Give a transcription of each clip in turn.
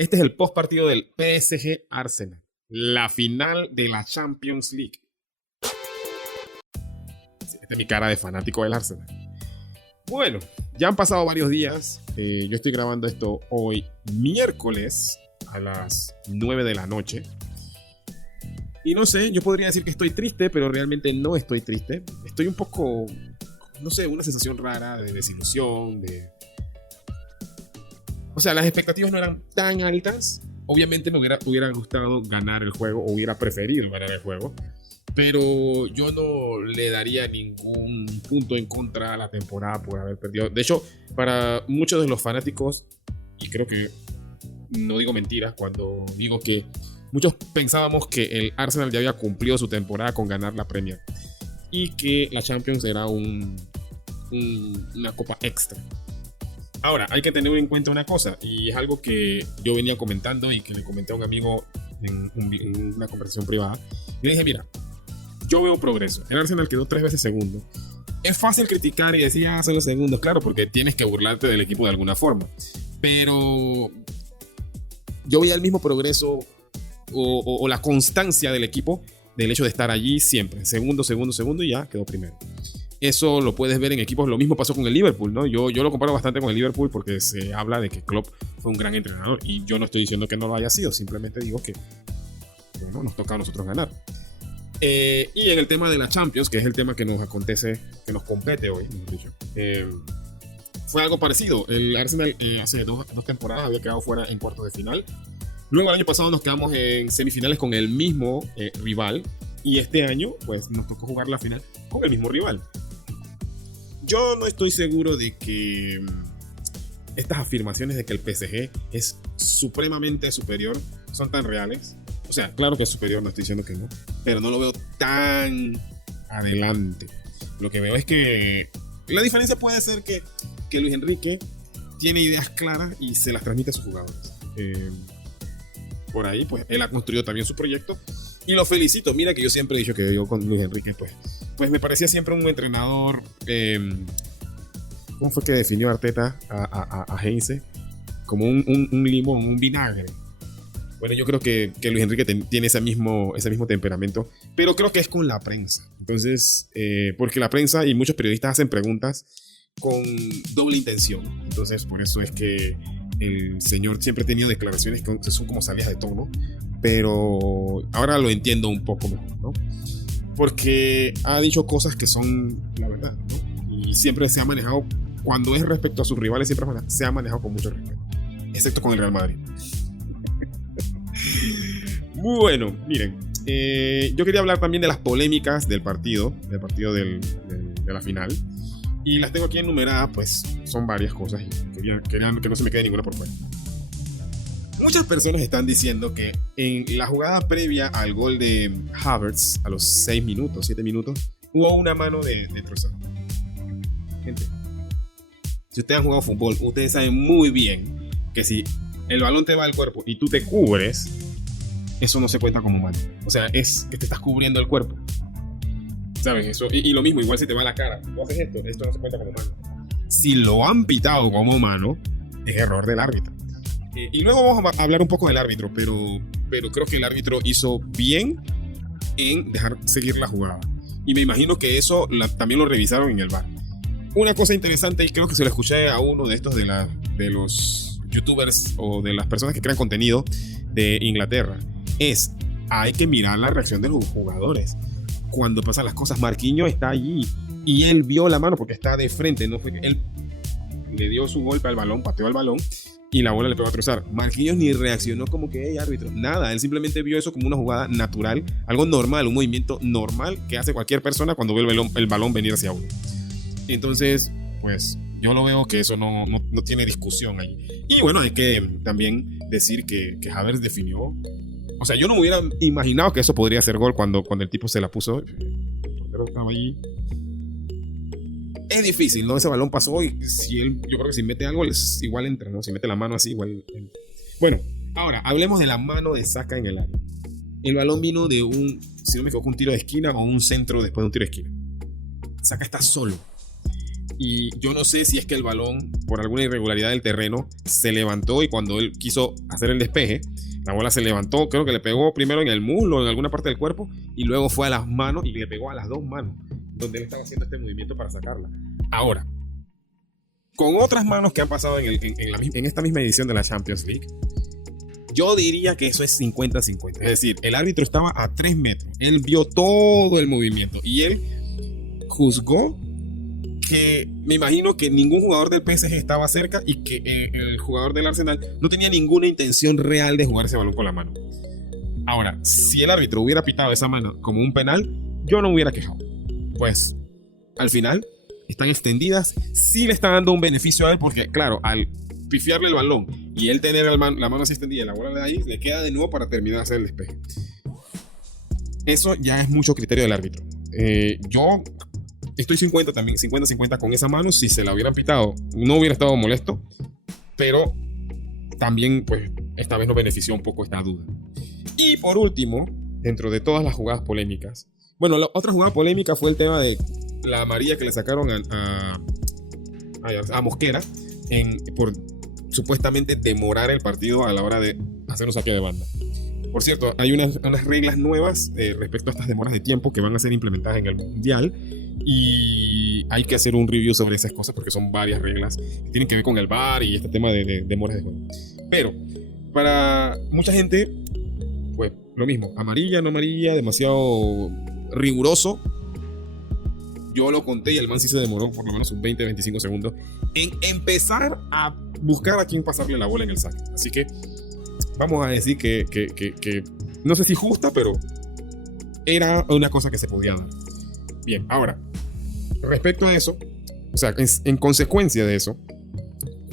Este es el post partido del PSG Arsenal, la final de la Champions League. Esta es mi cara de fanático del Arsenal. Bueno, ya han pasado varios días. Yo estoy grabando esto hoy miércoles a las 9 de la noche. Y no sé, yo podría decir que estoy triste, pero realmente no estoy triste. Estoy un poco, no sé, una sensación rara de desilusión, O sea, las expectativas no eran tan altas. Obviamente me hubiera gustado ganar el juego, o hubiera preferido ganar el juego. Pero yo no le daría ningún punto en contra a la temporada por haber perdido. De hecho, para muchos de los fanáticos, y creo que no digo mentiras cuando digo que muchos pensábamos que el Arsenal ya había cumplido su temporada con ganar la Premier y que la Champions era una copa extra. Ahora, hay que tener en cuenta una cosa, y es algo que yo venía comentando y que le comenté a un amigo en una conversación privada. Y le dije, mira, yo veo progreso. El Arsenal quedó 3 veces segundo. Es fácil criticar y decir, son los segundos, claro, porque tienes que burlarte del equipo de alguna forma. Pero yo veía el mismo progreso o la constancia del equipo, del hecho de estar allí siempre, segundo, y ya quedó primero. Eso lo puedes ver en equipos. Lo mismo pasó con el Liverpool, ¿no? Yo lo comparo bastante con el Liverpool porque se habla de que Klopp fue un gran entrenador, y yo no estoy diciendo que no lo haya sido, simplemente digo que bueno, nos toca a nosotros ganar. Y en el tema de la Champions, que es el tema que nos acontece, que nos compete hoy, fue algo parecido. El Arsenal hace dos temporadas había quedado fuera en cuartos de final. Luego el año pasado nos quedamos en semifinales con el mismo rival, y este año pues nos tocó jugar la final con el mismo rival. Yo no estoy seguro de que estas afirmaciones de que el PSG es supremamente superior son tan reales. O sea, claro que es superior, no estoy diciendo que no, pero no lo veo tan adelante. Lo que veo es que la diferencia puede ser que Luis Enrique tiene ideas claras y se las transmite a sus jugadores. Por ahí, pues, él ha construido también su proyecto y lo felicito. Mira que yo siempre he dicho que yo con Luis Enrique, pues me parecía siempre un entrenador. ¿Cómo fue que definió Arteta a Heinze? Como un limón, un vinagre. Bueno, yo creo que Luis Enrique tiene ese mismo temperamento, pero creo que es con la prensa. Entonces, porque la prensa y muchos periodistas hacen preguntas con doble intención. Entonces, por eso es que el señor siempre ha tenido declaraciones que son como salidas de tono, pero ahora lo entiendo un poco mejor, ¿no? Porque ha dicho cosas que son la verdad, ¿no? Y siempre se ha manejado, cuando es respecto a sus rivales, siempre se ha manejado con mucho respeto, excepto con el Real Madrid. Bueno, miren, yo quería hablar también de las polémicas del partido de la final. Y las tengo aquí enumeradas, pues son varias cosas y querían que no se me quede ninguna por fuera. Muchas personas están diciendo que en la jugada previa al gol de Havertz, a los 7 minutos, hubo una mano de Trossard. Gente, si ustedes han jugado fútbol, ustedes saben muy bien que si el balón te va al cuerpo y tú te cubres, eso no se cuenta como mano. O sea, es que te estás cubriendo el cuerpo. ¿Sabes? Eso, y lo mismo, igual si te va a la cara. Tú haces esto no se cuenta como mano. Si lo han pitado como mano, es error del árbitro. Y luego vamos a hablar un poco del árbitro, pero creo que el árbitro hizo bien en dejar seguir la jugada. Y me imagino que eso también lo revisaron en el VAR. Una cosa interesante, y creo que se lo escuché a uno de estos de los youtubers o de las personas que crean contenido de Inglaterra, es hay que mirar la reacción de los jugadores. Cuando pasan las cosas, Marquinhos está allí y él vio la mano porque está de frente, no fue que él le dio su golpe al balón, pateó al balón y la bola le pegó a Trossard. Marquinhos ni reaccionó como que árbitro, nada, él simplemente vio eso como una jugada natural, algo normal, un movimiento normal que hace cualquier persona cuando ve el balón venir hacia uno. Entonces, pues yo lo veo que eso no tiene discusión ahí. Y bueno, hay que también decir que Havertz definió. O sea, yo no me hubiera imaginado que eso podría ser gol cuando el tipo se la puso. El portero estaba allí. Es difícil, ¿no? Ese balón pasó y yo creo que si mete algo, igual entra, ¿no? Si mete la mano así, igual entra. Bueno, ahora, hablemos de la mano de Saka en el área. El balón vino de si no me equivoco, un tiro de esquina o un centro después de un tiro de esquina. Saka está solo. Y yo no sé si es que el balón, por alguna irregularidad del terreno, se levantó y cuando él quiso hacer el despeje, la bola se levantó, creo que le pegó primero en el muslo, en alguna parte del cuerpo, y luego fue a las manos y le pegó a las dos manos, donde él estaba haciendo este movimiento para sacarla. Ahora, con otras manos que han pasado en esta misma edición de la Champions League, yo diría que eso es 50-50. Es decir, el árbitro estaba a 3 metros, él vio todo el movimiento y él juzgó que me imagino que ningún jugador del PSG estaba cerca y que el jugador del Arsenal no tenía ninguna intención real de jugar ese balón con la mano. Ahora, si el árbitro hubiera pitado esa mano como un penal, yo no me hubiera quejado. Pues, al final, están extendidas, sí le está dando un beneficio a él porque, claro, al pifiarle el balón y él tener la mano así extendida y la bola de ahí, le queda de nuevo para terminar de hacer el despeje. Eso ya es mucho criterio del árbitro. Yo estoy 50-50 con esa mano. Si se la hubieran pitado, no hubiera estado molesto, pero también, pues, esta vez nos benefició un poco esta duda. Y por último, dentro de todas las jugadas polémicas, bueno, la otra jugada polémica fue el tema de la amarilla que le sacaron a Mosquera por supuestamente demorar el partido a la hora de hacer un saque de banda. Por cierto, hay unas reglas nuevas respecto a estas demoras de tiempo que van a ser implementadas en el Mundial y hay que hacer un review sobre esas cosas porque son varias reglas que tienen que ver con el VAR y este tema de demoras de juego. Pero para mucha gente, pues lo mismo, amarilla, no amarilla, demasiado riguroso. Yo lo conté y el man sí se demoró por lo menos un 20-25 segundos en empezar a buscar a quién pasarle la bola en el saque. Así que vamos a decir que no sé si justa, pero era una cosa que se podía dar. Bien, ahora, respecto a eso, o sea, en consecuencia de eso,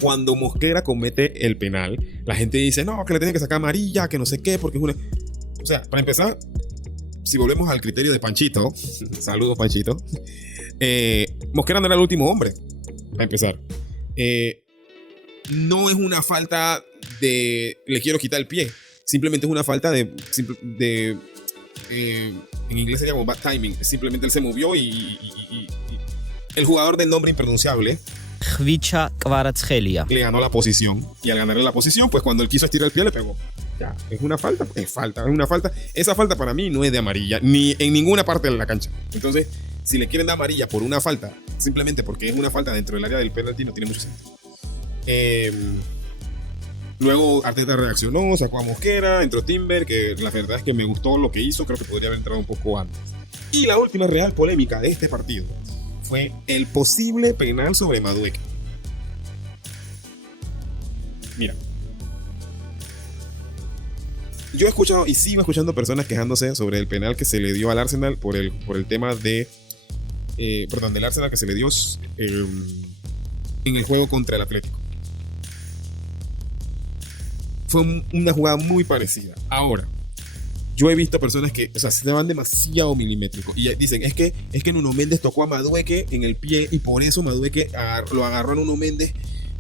cuando Mosquera comete el penal, la gente dice, no, que le tienen que sacar amarilla, que no sé qué, porque es una... O sea, para empezar, si volvemos al criterio de Panchito, saludos Panchito, Mosquera no era el último hombre, para empezar. No es una falta de le quiero quitar el pie, simplemente es una falta de en inglés sería como bad timing. Simplemente él se movió y el jugador del nombre impronunciable Khvicha Kvaratskhelia le ganó la posición y al ganarle la posición, pues cuando él quiso estirar el pie le pegó. Ya, es una falta, es una falta. Esa falta para mí no es de amarilla ni en ninguna parte de la cancha. Entonces, si le quieren dar amarilla por una falta, simplemente porque es una falta dentro del área del penalti, no tiene mucho sentido. Luego Arteta reaccionó, sacó a Mosquera, entró Timber, que la verdad es que me gustó lo que hizo, creo que podría haber entrado un poco antes. Y la última real polémica de este partido fue el posible penal sobre Madueke. Mira, yo he escuchado y sigo escuchando personas quejándose sobre el penal que se le dio al Arsenal por el tema de del Arsenal que se le dio en el juego contra el Atlético. Fue una jugada muy parecida. Ahora, yo he visto personas que, o sea, se van demasiado milimétricos y dicen, es que Nuno Méndez tocó a Madueke en el pie y por eso Madueke lo agarró a Nuno Méndez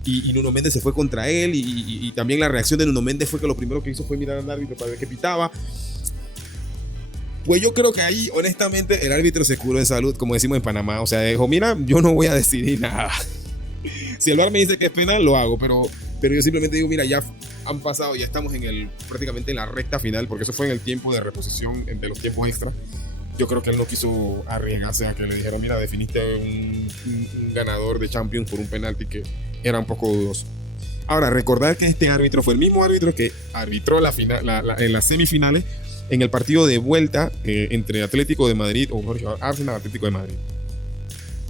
y Nuno Méndez se fue contra él y también la reacción de Nuno Méndez fue que lo primero que hizo fue mirar al árbitro para ver qué pitaba. Pues yo creo que ahí, honestamente, el árbitro se curó de salud, como decimos en Panamá. O sea, dijo, mira, yo no voy a decidir nada. Si el VAR me dice que es penal, lo hago, pero yo simplemente digo, mira, ya han pasado, ya estamos prácticamente en la recta final, porque eso fue en el tiempo de reposición, entre los tiempos extra. Yo creo que él no quiso arriesgarse a que le dijeran, mira, definiste un ganador de Champions por un penalti que era un poco dudoso. Ahora, recordar que este árbitro fue el mismo árbitro que arbitró en las semifinales en el partido de vuelta entre Atlético de Madrid, o mejor dicho, Arsenal Atlético de Madrid.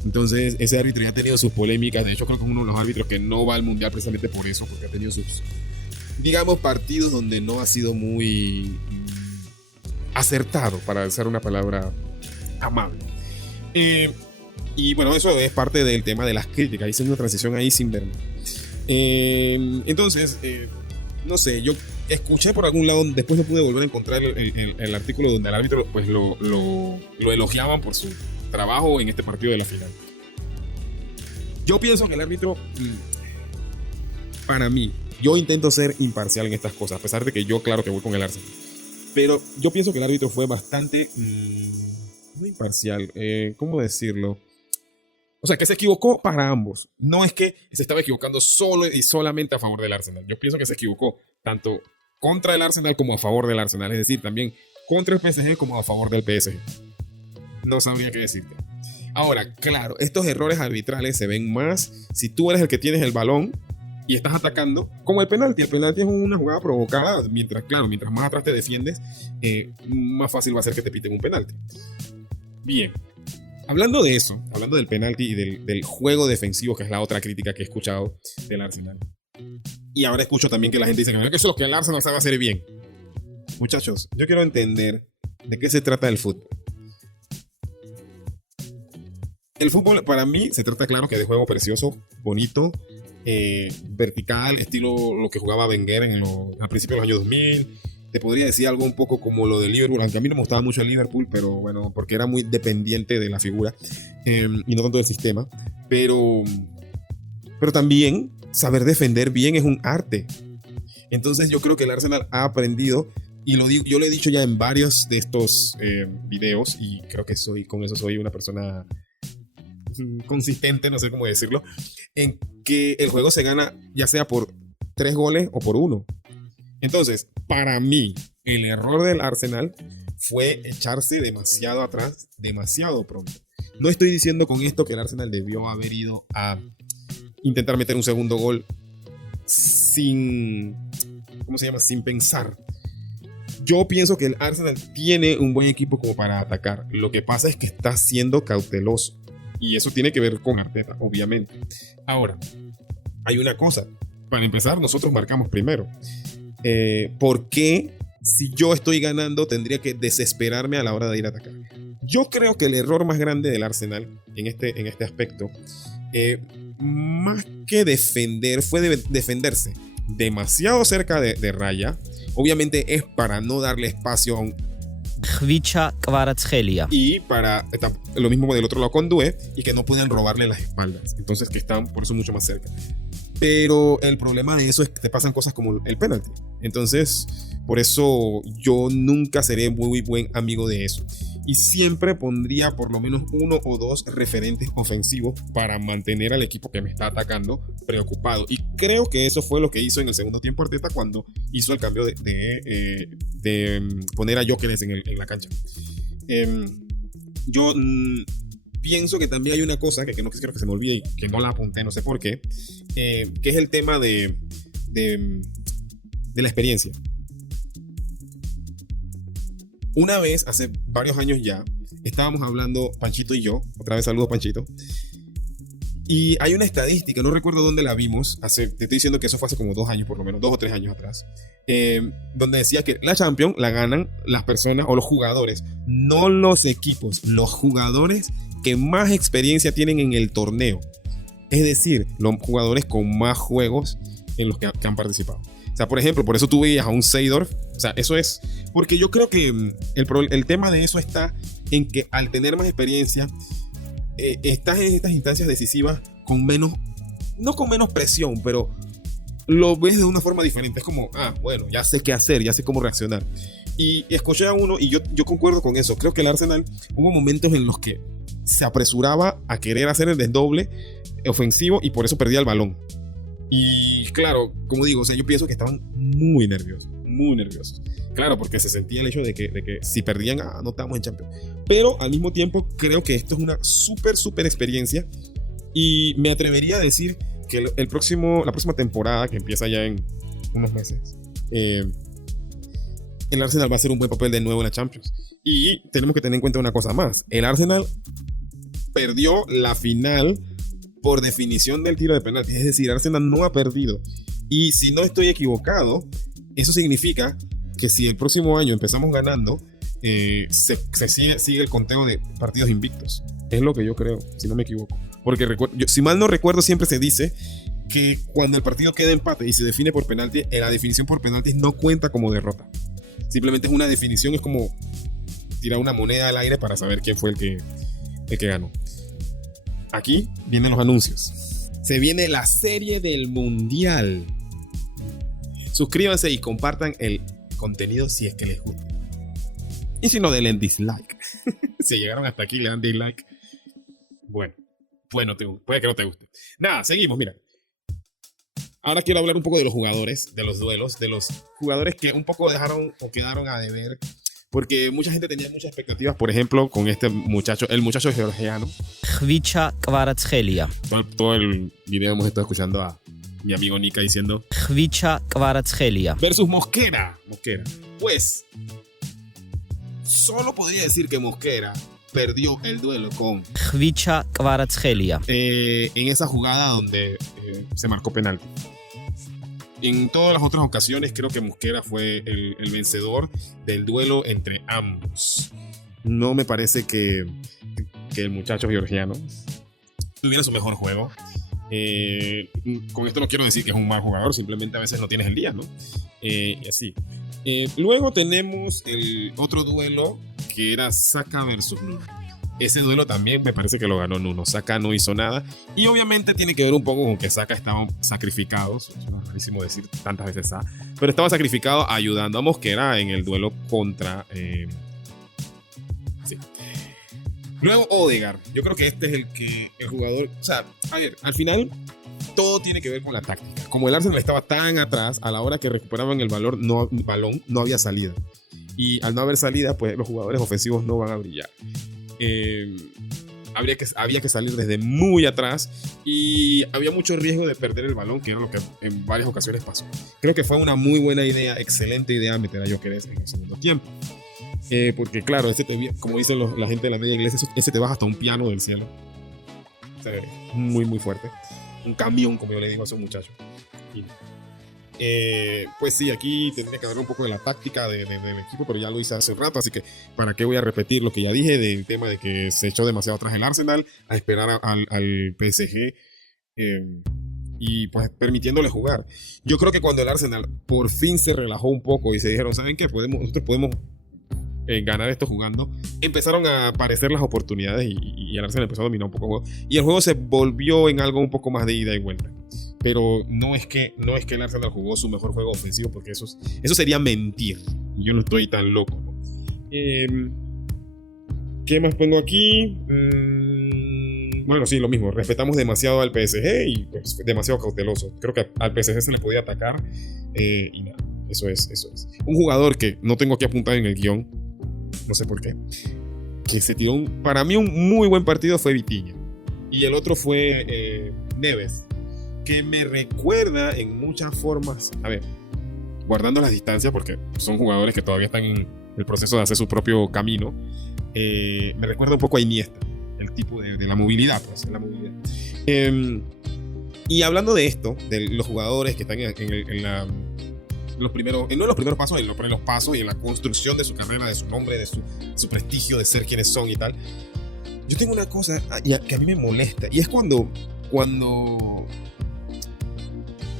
Entonces, ese árbitro ya ha tenido sus polémicas. De hecho, creo que es uno de los árbitros que no va al Mundial precisamente por eso, porque ha tenido sus, digamos, partidos donde no ha sido muy acertado, para usar una palabra amable. Y bueno, eso es parte del tema de las críticas. Hice una transición ahí sin verme. Entonces, no sé, yo escuché por algún lado, después no pude volver a encontrar el artículo donde al árbitro pues lo elogiaban por su trabajo en este partido de la final. Yo pienso que el árbitro, para mí, yo intento ser imparcial en estas cosas, a pesar de que yo, claro que voy con el Arsenal, pero yo pienso que el árbitro fue bastante no imparcial, ¿cómo decirlo? O sea, que se equivocó para ambos. No es que se estaba equivocando solo y solamente a favor del Arsenal. Yo pienso que se equivocó tanto contra el Arsenal como a favor del Arsenal. Es decir, también contra el PSG como a favor del PSG. No sabría qué decirte. Ahora, claro, estos errores arbitrales se ven más si tú eres el que tienes el balón y estás atacando, como el penalti. El penalti es una jugada provocada. Mientras más atrás te defiendes, más fácil va a ser que te piten un penalti. Bien. Hablando de eso, hablando del penalti y del juego defensivo, que es la otra crítica que he escuchado del Arsenal. Y ahora escucho también que la gente dice que eso es lo que el Arsenal sabe hacer bien. Muchachos, yo quiero entender de qué se trata el fútbol. El fútbol para mí se trata, claro, que de juego precioso, bonito, vertical, estilo lo que jugaba Wenger al principio de los años 2000. Te podría decir algo un poco como lo de Liverpool, aunque a mí no me gustaba mucho el Liverpool, pero bueno, porque era muy dependiente de la figura y no tanto del sistema. Pero también saber defender bien es un arte. Entonces yo creo que el Arsenal ha aprendido, y lo digo, yo lo he dicho ya en varios de estos videos, y creo que con eso soy una persona consistente, no sé cómo decirlo, en que el juego se gana ya sea por 3 goles o por 1. Entonces, para mí, el error del Arsenal fue echarse demasiado atrás, demasiado pronto. No estoy diciendo con esto que el Arsenal debió haber ido a intentar meter un segundo gol sin pensar. Yo pienso que el Arsenal tiene un buen equipo como para atacar. Lo que pasa es que está siendo cauteloso. Y eso tiene que ver con Arteta, obviamente. Ahora, hay una cosa. Para empezar, nosotros marcamos primero. ¿Por qué si yo estoy ganando tendría que desesperarme a la hora de ir a atacar? Yo creo que el error más grande del Arsenal en este aspecto, más que defender, fue defenderse demasiado cerca de raya. Obviamente es para no darle espacio a un Khvicha Kvaratskhelia. Y para lo mismo del otro lado con Doué, y que no puedan robarle las espaldas. Entonces que están por eso mucho más cerca. Pero el problema de eso es que te pasan cosas como el penalti. Entonces, por eso yo nunca seré muy buen amigo de eso. Y siempre pondría por lo menos 1 o 2 referentes ofensivos para mantener al equipo que me está atacando preocupado. Y creo que eso fue lo que hizo en el segundo tiempo Arteta cuando hizo el cambio de poner a Gyökeres en la cancha. Yo pienso que también hay una cosa que no quiero que se me olvide y que no la apunté, no sé por qué, que es el tema de la experiencia. Una vez, hace varios años ya, estábamos hablando Panchito y yo, otra vez saludo Panchito, y hay una estadística, no recuerdo dónde la vimos, te estoy diciendo que eso fue hace como 2 años por lo menos, 2 o 3 años atrás, donde decía que la Champions la ganan las personas o los jugadores, no los equipos, los jugadores que más experiencia tienen en el torneo. Es decir, los jugadores con más juegos en los que han participado. O sea, por ejemplo, por eso tú veías a un Seedorf. O sea, eso es... Porque yo creo que el tema de eso está en que al tener más experiencia, estás en estas instancias decisivas con menos... No con menos presión, pero lo ves de una forma diferente. Es como, bueno, ya sé qué hacer, ya sé cómo reaccionar. Y escuché a uno y yo concuerdo con eso. Creo que el Arsenal hubo momentos en los que se apresuraba a querer hacer el desdoble ofensivo y por eso perdía el balón. Y claro, como digo, o sea, yo pienso que estaban muy nerviosos, muy nerviosos. Claro, porque se sentía el hecho de que si perdían, no estábamos en Champions. Pero al mismo tiempo, creo que esto es una súper experiencia. Y me atrevería a decir que la próxima temporada, que empieza ya en unos meses, el Arsenal va a hacer un buen papel de nuevo en la Champions. Y tenemos que tener en cuenta una cosa más. El Arsenal perdió la final por definición del tiro de penalti. Es decir, Arsenal no ha perdido. Y si no estoy equivocado, eso significa que si el próximo año empezamos ganando, sigue el conteo de partidos invictos. Es lo que yo creo, si no me equivoco. Porque si mal no recuerdo, siempre se dice que cuando el partido queda empate y se define por penalti, la definición por penalti no cuenta como derrota. Simplemente es una definición, es como tirar una moneda al aire para saber quién fue el que ganó. Aquí vienen los anuncios. Se viene la serie del Mundial. Suscríbanse y compartan el contenido si es que les gusta. Y si no, denle dislike. Si llegaron hasta aquí, le dan dislike. Bueno, puede que no te guste. Nada, seguimos, mira. Ahora quiero hablar un poco de los jugadores, de los duelos, de los jugadores que un poco dejaron o quedaron a deber. Porque mucha gente tenía muchas expectativas, por ejemplo, con este muchacho, el muchacho georgiano. Khvicha Kvaratskhelia. Todo el video hemos estado escuchando a mi amigo Nika diciendo Khvicha Kvaratskhelia. Versus Mosquera. Pues, solo podría decir que Mosquera perdió el duelo con Khvicha Kvaratskhelia. En esa jugada donde se marcó penalti. En todas las otras ocasiones creo que Mosquera fue el vencedor del duelo entre ambos. No me parece que el muchacho georgiano tuviera su mejor juego. Con esto no quiero decir que es un mal jugador, simplemente a veces no tienes el día, ¿no? Y así. Luego tenemos el otro duelo que era Saka versus Nuno. Ese duelo también me parece que lo ganó Nuno. Saka no hizo nada. Y obviamente tiene que ver un poco con que Saka estaba sacrificado. Es rarísimo decir tantas veces Saka. Pero estaba sacrificado ayudando a Mosquera en el duelo contra... sí. Luego Odegaard. Yo creo que este es el jugador... O sea, a ver, al final todo tiene que ver con la táctica. Como el Arsenal estaba tan atrás, a la hora que recuperaban el balón no había salida. Y al no haber salida, pues los jugadores ofensivos no van a brillar. Había que salir desde muy atrás y había mucho riesgo de perder el balón, que era lo que en varias ocasiones pasó. Creo que fue una muy buena idea, excelente idea meter a Gyökeres en el segundo tiempo, porque claro, como dicen la gente de la media inglesa, ese te baja hasta un piano del cielo. O sea, muy muy fuerte, un camión, como yo le digo a esos muchachos. Pues sí, aquí tendría que hablar un poco de la táctica del equipo, pero ya lo hice hace un rato, así que para qué voy a repetir lo que ya dije del tema de que se echó demasiado atrás el Arsenal a esperar al PSG y pues permitiéndole jugar. Yo creo que cuando el Arsenal por fin se relajó un poco y se dijeron, ¿saben qué? Nosotros podemos ganar esto jugando, empezaron a aparecer las oportunidades y el Arsenal empezó a dominar un poco el juego y el juego se volvió en algo un poco más de ida y vuelta. Pero no es que el Arsenal jugó su mejor juego ofensivo, porque eso sería mentir. Yo no estoy tan loco, ¿no? ¿Qué más pongo aquí? Bueno, sí, lo mismo. Respetamos demasiado al PSG y pues, demasiado cauteloso. Creo que al PSG se le podía atacar y nada, eso es. Un jugador que no tengo aquí apuntado en el guión, no sé por qué, que se tiró para mí un muy buen partido fue Vitinha. Y el otro fue Neves, que me recuerda en muchas formas, a ver, guardando las distancias porque son jugadores que todavía están en el proceso de hacer su propio camino, me recuerda un poco a Iniesta, el tipo de la movilidad, pues, y hablando de esto, de los jugadores que están en los primeros pasos, en los pasos y en la construcción de su carrera, de su nombre, de su prestigio, de ser quienes son y tal, yo tengo una cosa que a mí me molesta, y es cuando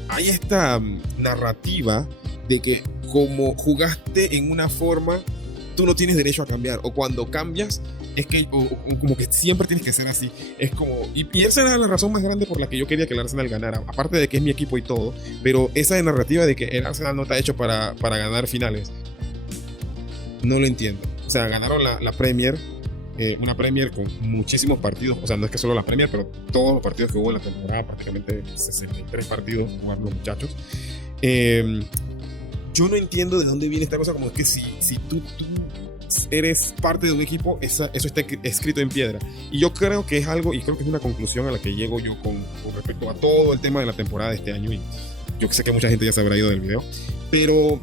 hay esta narrativa de que como jugaste en una forma, tú no tienes derecho a cambiar, o cuando cambias es que o como que siempre tienes que ser así. Es como y esa era la razón más grande por la que yo quería que el Arsenal ganara, aparte de que es mi equipo y todo, pero esa narrativa de que el Arsenal no está hecho para ganar finales, no lo entiendo. O sea, ganaron la Premier, una Premier con muchísimos partidos, o sea, no es que solo la Premier, pero todos los partidos que hubo en la temporada, prácticamente 63 partidos jugaron los muchachos. Yo no entiendo de dónde viene esta cosa, como que si tú eres parte de un equipo, eso está escrito en piedra. Y yo creo que es algo, y creo que es una conclusión a la que llego yo con respecto a todo el tema de la temporada de este año, y yo sé que mucha gente ya se habrá ido del video, pero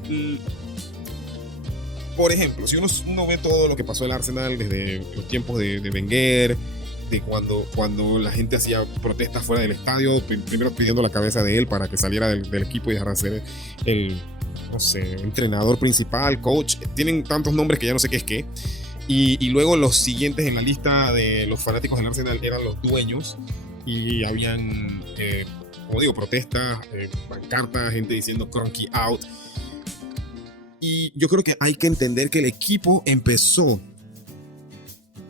por ejemplo, si uno ve todo lo que pasó en el Arsenal desde los tiempos de Wenger, de cuando la gente hacía protestas fuera del estadio, primero pidiendo la cabeza de él para que saliera del equipo y dejara ser el, no sé, entrenador principal, coach, tienen tantos nombres que ya no sé qué es qué, y luego los siguientes en la lista de los fanáticos del Arsenal eran los dueños, y habían, como digo, protestas, pancartas, gente diciendo Kroenke out. Y yo creo que hay que entender que el equipo empezó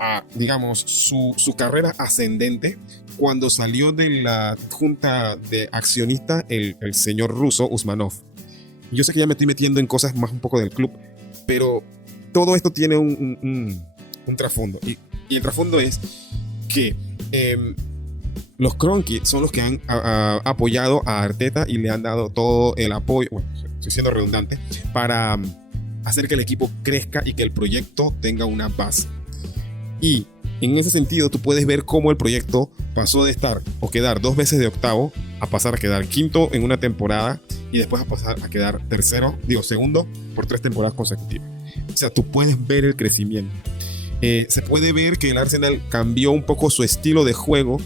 a, digamos, su carrera ascendente cuando salió de la junta de accionistas el señor ruso Usmanov. Yo sé que ya me estoy metiendo en cosas más un poco del club, pero todo esto tiene un trasfondo. Y el trasfondo es que Los Kroenke son los que han apoyado a Arteta y le han dado todo el apoyo, bueno, estoy siendo redundante, para hacer que el equipo crezca y que el proyecto tenga una base. Y en ese sentido tú puedes ver cómo el proyecto pasó de estar o quedar 2 veces de octavo a pasar a quedar quinto en una temporada y después a pasar a quedar segundo por 3 temporadas consecutivas. O sea, tú puedes ver el crecimiento. Se puede ver que el Arsenal cambió un poco su estilo de juego,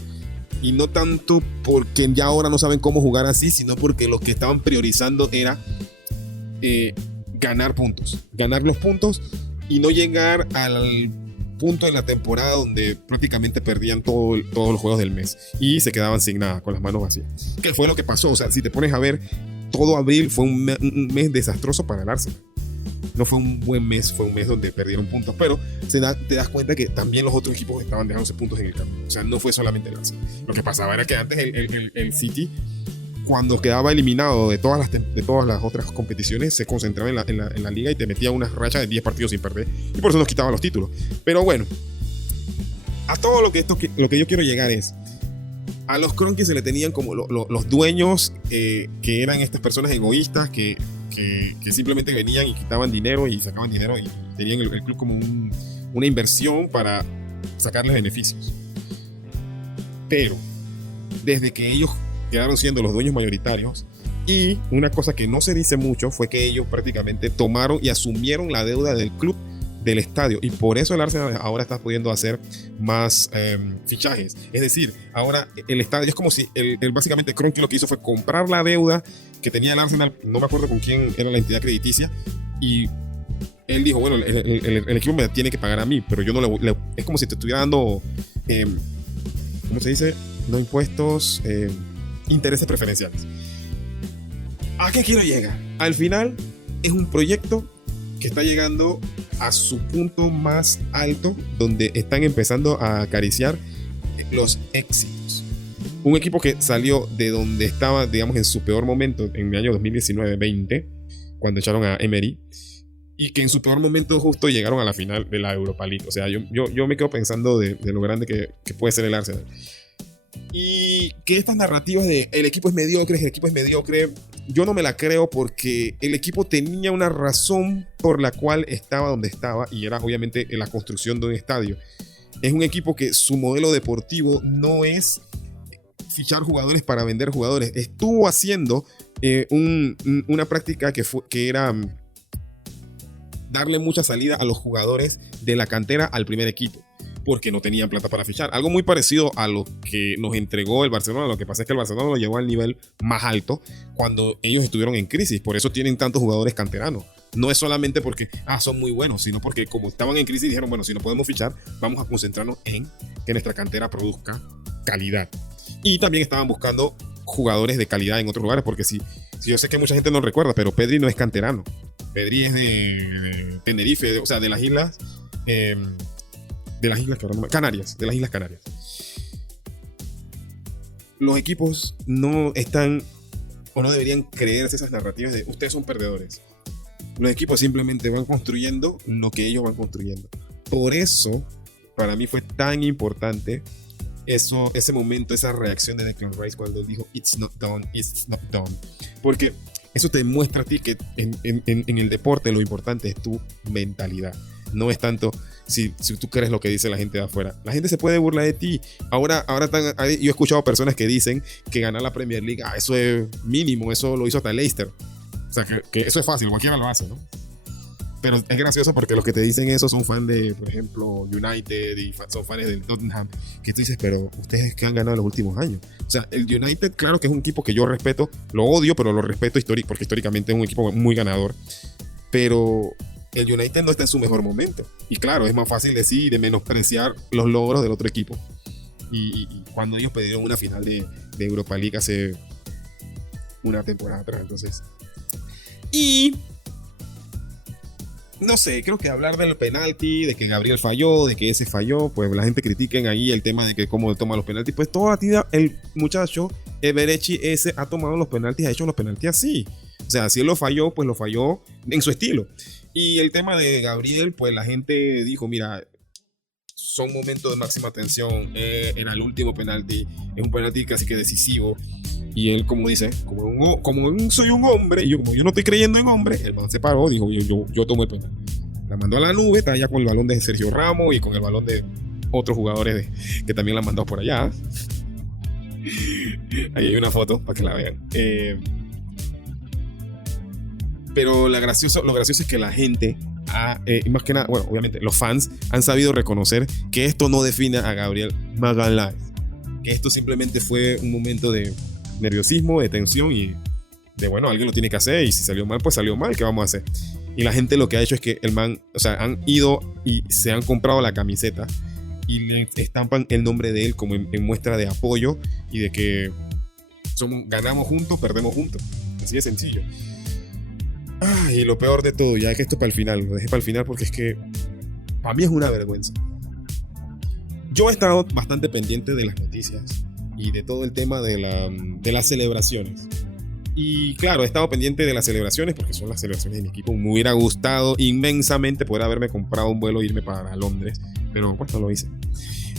y no tanto porque ya ahora no saben cómo jugar así, sino porque lo que estaban priorizando era ganar los puntos y no llegar al punto de la temporada donde prácticamente perdían todos los juegos del mes y se quedaban sin nada, con las manos vacías. ¿Qué fue lo que pasó? O sea, si te pones a ver, todo abril fue un mes desastroso para el Arsenal. No fue un buen mes, fue un mes donde perdieron puntos, pero te das cuenta que también los otros equipos estaban dejándose puntos en el camino. O sea, no fue solamente el Arsenal. Lo que pasaba era que antes el City, cuando quedaba eliminado de todas las otras competiciones, se concentraba en la liga y te metía una racha de 10 partidos sin perder, y por eso nos quitaba los títulos. Pero bueno, a todo lo que yo quiero llegar es, a los Kroenke se le tenían como los dueños, que eran estas personas egoístas que simplemente venían y quitaban dinero y sacaban dinero y tenían el club como una inversión para sacarles beneficios. Pero desde que ellos quedaron siendo los dueños mayoritarios, y una cosa que no se dice mucho fue que ellos prácticamente tomaron y asumieron la deuda del club, del estadio, y por eso el Arsenal ahora está pudiendo hacer más fichajes. Es decir, ahora el estadio es como si básicamente Kroenke lo que hizo fue comprar la deuda que tenía el Arsenal, no me acuerdo con quién era la entidad crediticia, y él dijo, bueno, el equipo me tiene que pagar a mí, pero yo no es como si te estuviera dando, ¿cómo se dice? No impuestos, intereses preferenciales. ¿A qué quiero llegar? Al final es un proyecto que está llegando a su punto más alto, donde están empezando a acariciar los éxitos. Un equipo que salió de donde estaba, digamos, en su peor momento en el año 2019-20, cuando echaron a Emery, y que en su peor momento justo llegaron a la final de la Europa League. O sea, yo me quedo pensando de lo grande que puede ser el Arsenal. Y que estas narrativas de el equipo es mediocre, yo no me la creo, porque el equipo tenía una razón por la cual estaba donde estaba, y era obviamente la construcción de un estadio. Es un equipo que su modelo deportivo no es fichar jugadores para vender jugadores. Estuvo haciendo una práctica que era darle mucha salida a los jugadores de la cantera al primer equipo, porque no tenían plata para fichar. Algo muy parecido a lo que nos entregó el Barcelona. Lo que pasa es que el Barcelona lo llevó al nivel más alto cuando ellos estuvieron en crisis. Por eso tienen tantos jugadores canteranos. No es solamente porque son muy buenos, sino porque como estaban en crisis dijeron, bueno, si no podemos fichar, vamos a concentrarnos en que nuestra cantera produzca calidad. Y también estaban buscando jugadores de calidad en otros lugares, porque si yo sé que mucha gente no recuerda, pero Pedri no es canterano. Pedri es de Tenerife, o sea, de las islas Canarias. Los equipos no están o no deberían creerse esas narrativas de ustedes son perdedores. Los equipos simplemente van construyendo lo que ellos van construyendo. Por eso, para mí fue tan importante ese momento, esa reacción de Declan Rice cuando él dijo it's not done. Porque eso te muestra a ti que en el deporte lo importante es tu mentalidad. No es tanto si tú crees lo que dice la gente de afuera. La gente se puede burlar de ti. Ahora yo he escuchado personas que dicen que ganar la Premier League, eso es mínimo, eso lo hizo hasta Leicester. O sea, que eso es fácil, cualquiera lo hace, ¿no? Pero es gracioso porque los que te dicen eso son fans de, por ejemplo, United, y son fans del Tottenham, que tú dices, pero ustedes que han ganado en los últimos años. O sea, el United, claro que es un equipo que yo respeto, lo odio, pero lo respeto porque históricamente es un equipo muy ganador. Pero el United no está en su mejor momento. Y claro, es más fácil decir y de menospreciar los logros del otro equipo. Y cuando ellos perdieron una final de Europa League hace una temporada atrás, entonces. Y no sé, creo que hablar del penalti, de que Gabriel falló, de que ese falló, pues la gente critiquen ahí el tema de que cómo toma los penaltis. Pues toda la vida el muchacho Eberechi ese ha tomado los penaltis, ha hecho los penaltis así. O sea, si él lo falló, pues lo falló en su estilo. Y el tema de Gabriel, pues la gente dijo, mira, son momentos de máxima tensión. Era el último penalti, es un penalti casi que decisivo. Y él, como dice, soy un hombre, y como yo no estoy creyendo en hombre, el man se paró, dijo, yo tomo el penal. La mandó a la nube, está allá con el balón de Sergio Ramos y con el balón de otros jugadores que también la han mandado por allá. Ahí hay una foto para que la vean. Pero lo gracioso es que la gente, más que nada, bueno, obviamente los fans han sabido reconocer que esto no define a Gabriel Magalhães, que esto simplemente fue un momento de nerviosismo, de tensión y de, bueno, alguien lo tiene que hacer y si salió mal, pues salió mal, ¿qué vamos a hacer? Y la gente lo que ha hecho es que el man, o sea, han ido y se han comprado la camiseta y le estampan el nombre de él como en muestra de apoyo y de que ganamos juntos, perdemos juntos. Así de sencillo. Y lo peor de todo, ya que esto es para el final, lo dejé para el final porque es que para mí es una vergüenza. Yo he estado bastante pendiente de las noticias y de todo el tema de las celebraciones. Y claro, he estado pendiente de las celebraciones porque son las celebraciones de mi equipo. Me hubiera gustado inmensamente poder haberme comprado un vuelo e irme para Londres, pero pues no lo hice.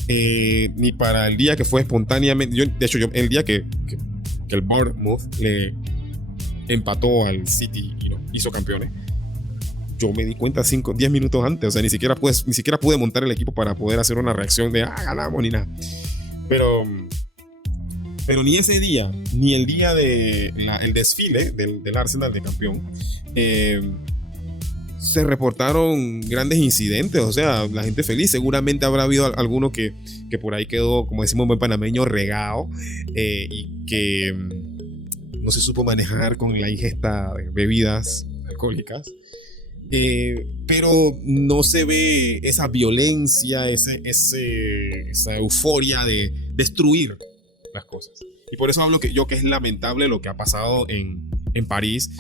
Ni para el día que fue espontáneamente. El día que el Bournemouth le empató al City y lo hizo campeones, yo me di cuenta 10 minutos antes. O sea, ni siquiera pude montar el equipo para poder hacer una reacción de ganamos ni nada. Pero ni ese día, ni el día el desfile del Arsenal de campeón, se reportaron grandes incidentes. O sea, la gente feliz. Seguramente habrá habido alguno que por ahí quedó, como decimos en buen panameño, regado, y que no se supo manejar con la ingesta de bebidas alcohólicas. Pero no se ve esa violencia, esa euforia de destruir las cosas. Y por eso hablo que es lamentable lo que ha pasado en París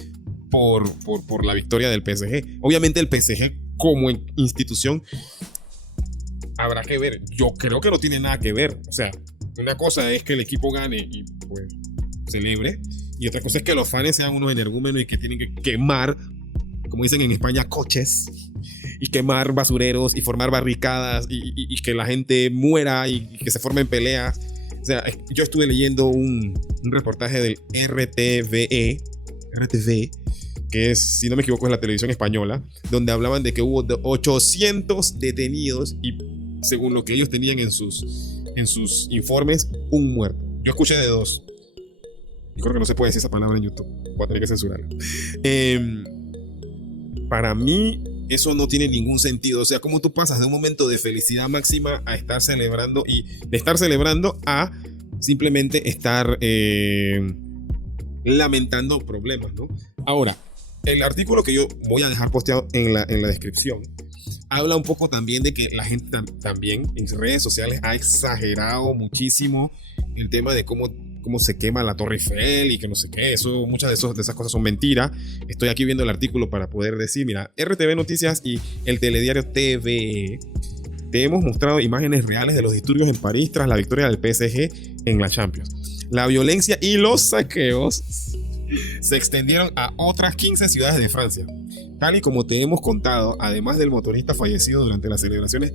por la victoria del PSG. Obviamente el PSG como institución habrá que ver. Yo creo que no tiene nada que ver. O sea, una cosa es que el equipo gane y pues celebre, y otra cosa es que los fans sean unos energúmenos y que tienen que quemar, como dicen en España, coches, y quemar basureros y formar barricadas y que la gente muera y que se formen peleas. O sea, yo estuve leyendo un reportaje del RTV, que es, si no me equivoco, es la televisión española, donde hablaban de que hubo 800 detenidos y según lo que ellos tenían en sus informes, un muerto. Yo escuché de 2. Yo creo que no se puede decir esa palabra en YouTube. Voy a tener que censurarla. Para mí, eso no tiene ningún sentido. O sea, ¿cómo tú pasas de un momento de felicidad máxima a estar celebrando y de estar celebrando a simplemente estar lamentando problemas, ¿no? Ahora, el artículo que yo voy a dejar posteado en la descripción habla un poco también de que la gente también en redes sociales ha exagerado muchísimo el tema de cómo se quema la Torre Eiffel y que no sé qué. Muchas de esas cosas son mentiras. Estoy aquí viendo el artículo para poder decir, mira, RTV Noticias y el telediario TVE te hemos mostrado imágenes reales de los disturbios en París tras la victoria del PSG en la Champions. La violencia y los saqueos se extendieron a otras 15 ciudades de Francia. Tal y como te hemos contado, además del motorista fallecido durante las celebraciones,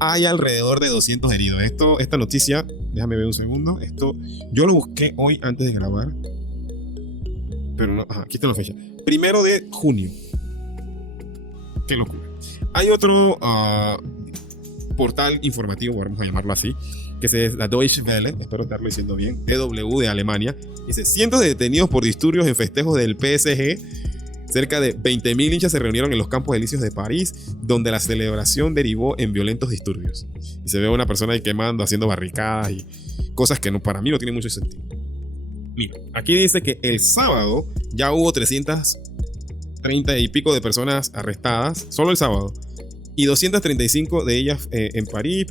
hay alrededor de 200 heridos. Esta noticia, déjame ver un segundo. Yo lo busqué hoy antes de grabar. Pero no, aquí está la fecha. 1 de junio. Qué locura. Hay otro portal informativo, vamos a llamarlo así, que es la Deutsche Welle, espero estarlo diciendo bien, DW de Alemania. Dice, cientos de detenidos por disturbios en festejos del PSG. Cerca de 20.000 hinchas se reunieron en los Campos Elíseos de París, donde la celebración derivó en violentos disturbios. Y se ve a una persona ahí quemando, haciendo barricadas y cosas que para mí no tienen mucho sentido. Mira, aquí dice que el sábado ya hubo 330 y pico de personas arrestadas, solo el sábado, y 235 de ellas en París.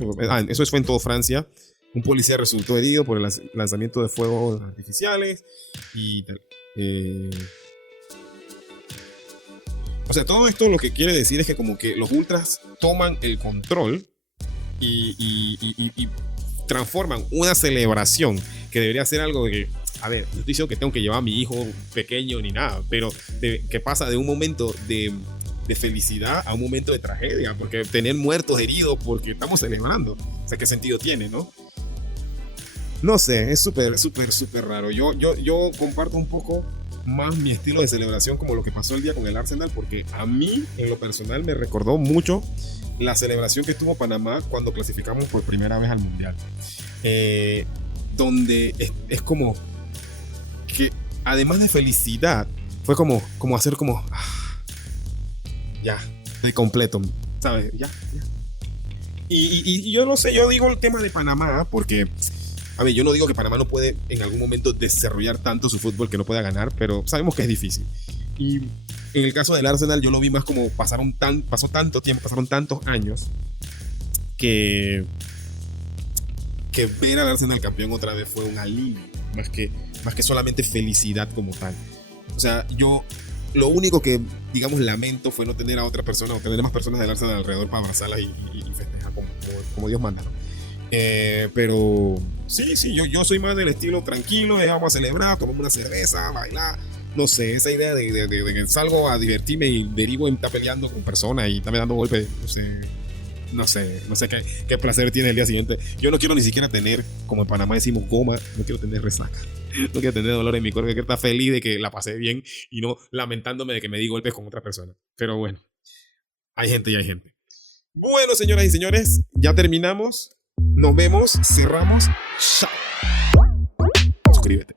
Eso fue en toda Francia. Un policía resultó herido por el lanzamiento de fuegos artificiales y tal. O sea, todo esto lo que quiere decir es que como que los ultras toman el control y transforman una celebración que debería ser algo de que, a ver, no estoy diciendo que tengo que llevar a mi hijo pequeño ni nada, pero que pasa de un momento de de felicidad a un momento de tragedia, porque tener muertos, heridos, porque estamos celebrando. O sea, ¿qué sentido tiene, no? No sé, es súper raro. Yo comparto un poco más mi estilo de celebración como lo que pasó el día con el Arsenal, porque a mí, en lo personal, me recordó mucho la celebración que tuvo Panamá cuando clasificamos por primera vez al Mundial. Donde es como que, además de felicidad, fue como hacer como... ya, de completo, ¿sabes? Ya. Y yo no sé, yo digo el tema de Panamá porque... A ver, yo no digo que Panamá no puede en algún momento desarrollar tanto su fútbol que no pueda ganar, pero sabemos que es difícil. Y en el caso del Arsenal yo lo vi más como pasó tanto tiempo, pasaron tantos años que ver al Arsenal campeón otra vez fue un alivio, más que solamente felicidad como tal. O sea, yo lo único que, digamos, lamento fue no tener a otra persona o tener más personas del Arsenal alrededor para abrazarlas y festejar como Dios manda, ¿no? Pero sí, yo soy más del estilo tranquilo, vamos a celebrar, tomamos una cerveza, bailar, no sé, esa idea de que salgo a divertirme y derivo en estar peleando con personas y estarme dando golpes, no sé qué placer tiene el día siguiente. Yo no quiero ni siquiera tener, como en Panamá decimos, goma, no quiero tener resaca, no quiero tener dolor en mi cuerpo, quiero estar feliz de que la pasé bien y no lamentándome de que me di golpes con otra persona. Pero bueno, hay gente y hay gente. Bueno, señoras y señores, ya terminamos. Nos vemos, cerramos. Chao. Suscríbete.